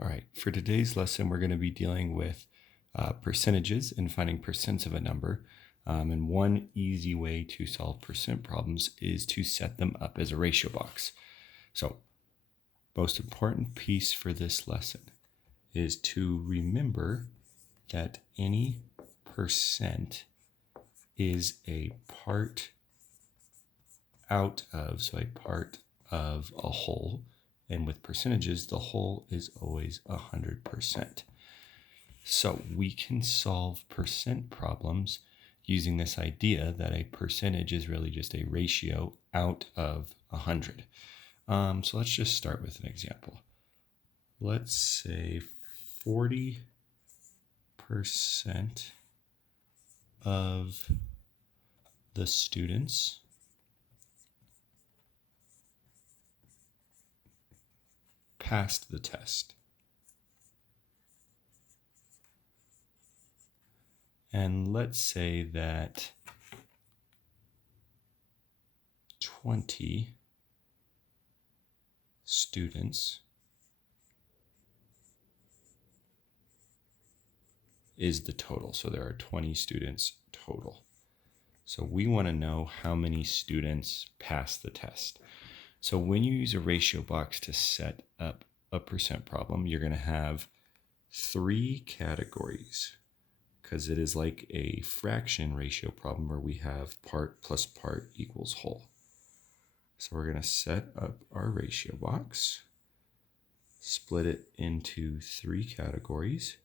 All right, for today's lesson, we're going to be dealing with percentages and finding percents of a number. And one easy way to solve percent problems is to set them up as a ratio box. So, most important piece for this lesson is to remember that any percent is a part out of, so a part of a whole. And with percentages, the whole is always 100%. So we can solve percent problems using this idea that a percentage is really just a ratio out of 100. So let's just start with an example. Let's say 40% of the students passed the test. And let's say that 20 students is the total. So there are 20 students total. So we want to know how many students passed the test. So when you use a ratio box to set up a percent problem, you're going to have three categories because it is like a fraction ratio problem where we have part plus part equals whole. So we're going to set up our ratio box, split it into three categories,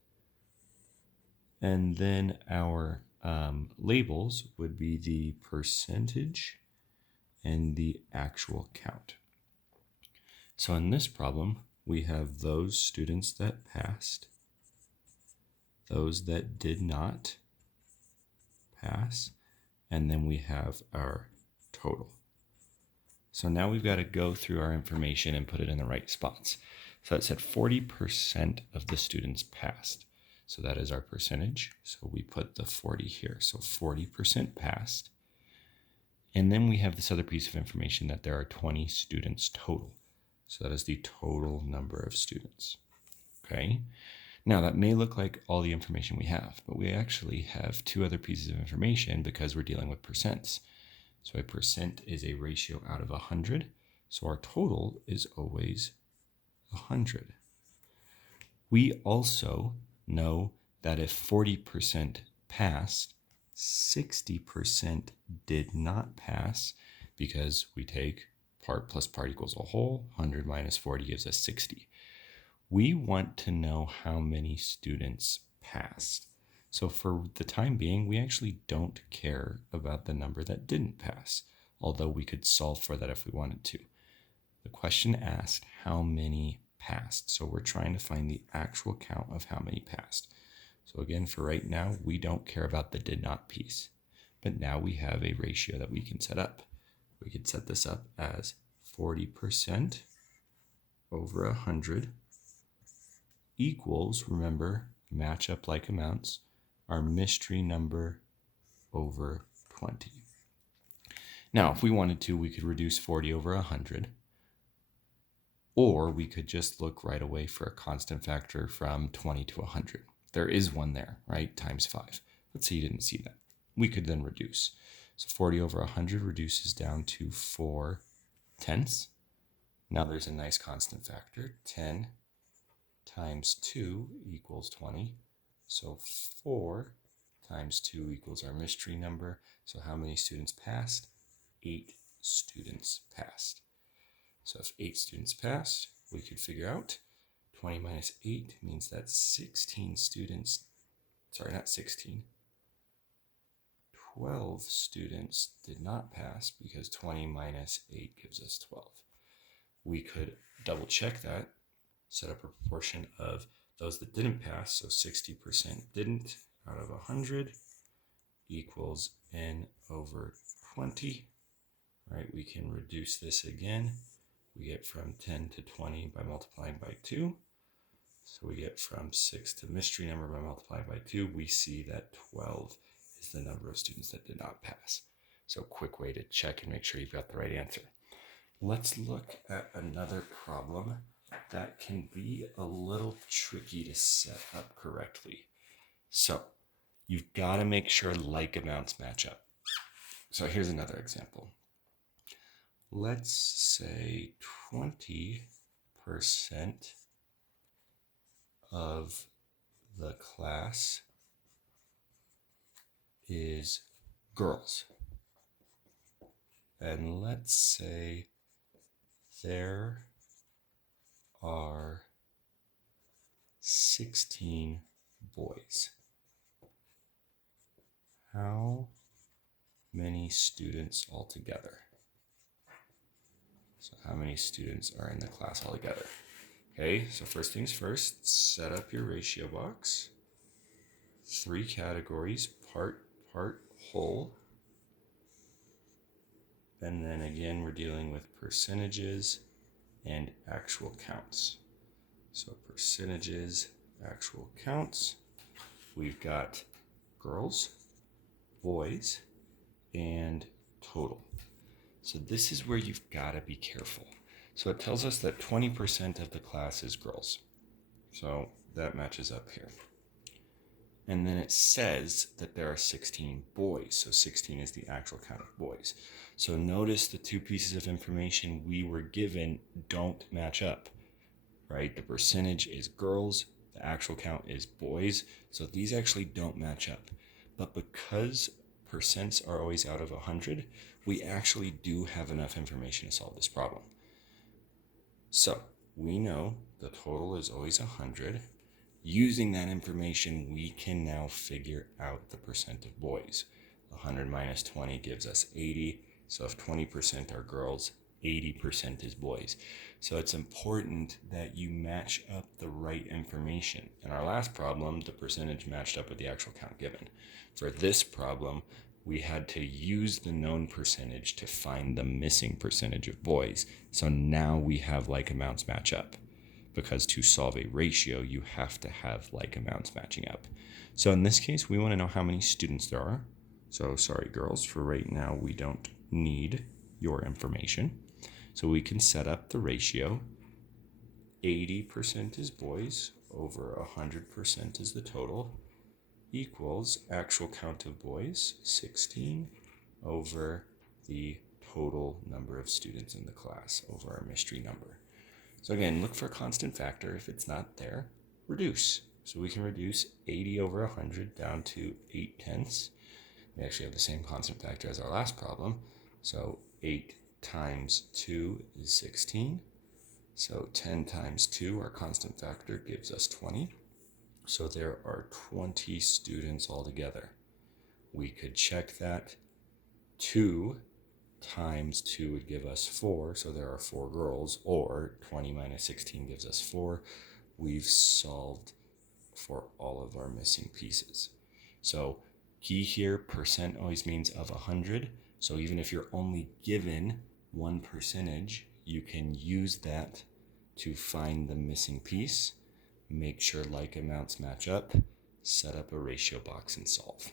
and then our labels would be the percentage and the actual count. So in this problem, we have those students that passed, those that did not pass, and then we have our total. So now we've got to go through our information and put it in the right spots. So it said 40% of the students passed. So that is our percentage. So we put the 40 here. So 40% passed. And then we have this other piece of information that there are 20 students total. So that is the total number of students. Okay. Now that may look like all the information we have, but we actually have two other pieces of information because we're dealing with percents. So a percent is a ratio out of 100. So our total is always 100. We also know that if 40% passed, 60% did not pass because we take part plus part equals a whole. 100 minus 40 gives us 60. We want to know how many students passed. So for the time being, we actually don't care about the number that didn't pass, although we could solve for that if we wanted to. The question asked how many passed. So we're trying to find the actual count of how many passed. So again, for right now, we don't care about the did not piece. But now we have a ratio that we can set up. We could set this up as 40% over 100 equals, remember, match up like amounts, our mystery number over 20. Now, if we wanted to, we could reduce 40 over 100, or we could just look right away for a constant factor from 20 to 100. There is one there, right? Times 5. Let's say you didn't see that. We could then reduce. So 40 over 100 reduces down to 4 tenths. Now there's a nice constant factor. 10 times 2 equals 20. So 4 times 2 equals our mystery number. So how many students passed? 8 students passed. So if 8 students passed, we could figure out 20 minus 8 means that 16 students, sorry, not 16, 12 students did not pass because 20 minus 8 gives us 12. We could double check that, set up a proportion of those that didn't pass, so 60% didn't out of 100 equals n over 20. Right, we can reduce this again. We get from 10 to 20 by multiplying by 2. So we get from 6 to mystery number by multiplying by 2. We see that 12 is the number of students that did not pass. So quick way to check and make sure you've got the right answer. Let's look at another problem that can be a little tricky to set up correctly. So you've got to make sure like amounts match up. So here's another example. Let's say 20% of the class is girls. And let's say there are 16 boys. How many students altogether? So how many students are in the class altogether? Okay, so first things first, set up your ratio box. 3 categories, part, whole. And then again, we're dealing with percentages and actual counts. So percentages, actual counts. We've got girls, boys, and total. So this is where you've got to be careful. So it tells us that 20% of the class is girls. So that matches up here. And then it says that there are 16 boys. So 16 is the actual count of boys. So notice the 2 pieces of information we were given don't match up, right? The percentage is girls, the actual count is boys. So these actually don't match up. But because percents are always out of 100, we actually do have enough information to solve this problem. So we know the total is always 100. Using that information, we can now figure out the percent of boys. 100 minus 20 gives us 80. So if 20% are girls, 80% is boys. So it's important that you match up the right information. In our last problem, the percentage matched up with the actual count given. For this problem, we had to use the known percentage to find the missing percentage of boys. So now we have like amounts match up. Because to solve a ratio, you have to have like amounts matching up. So in this case, we want to know how many students there are. So sorry, girls, for right now, we don't need your information. So we can set up the ratio. 80% is boys over 100% is the total equals actual count of boys, 16, over the total number of students in the class over our mystery number. So again, look for a constant factor. If it's not there, reduce. So we can reduce 80 over 100 down to 8/10. We actually have the same constant factor as our last problem. So 8 times 2 is 16. So 10 times 2, our constant factor, gives us 20. So there are 20 students altogether. We could check that. 2 times 2 would give us 4, so there are 4 girls, or 20 minus 16 gives us 4. We've solved for all of our missing pieces. So key here, percent always means of 100. So even if you're only given one percentage, you can use that to find the missing piece, make sure like amounts match up, set up a ratio box and solve.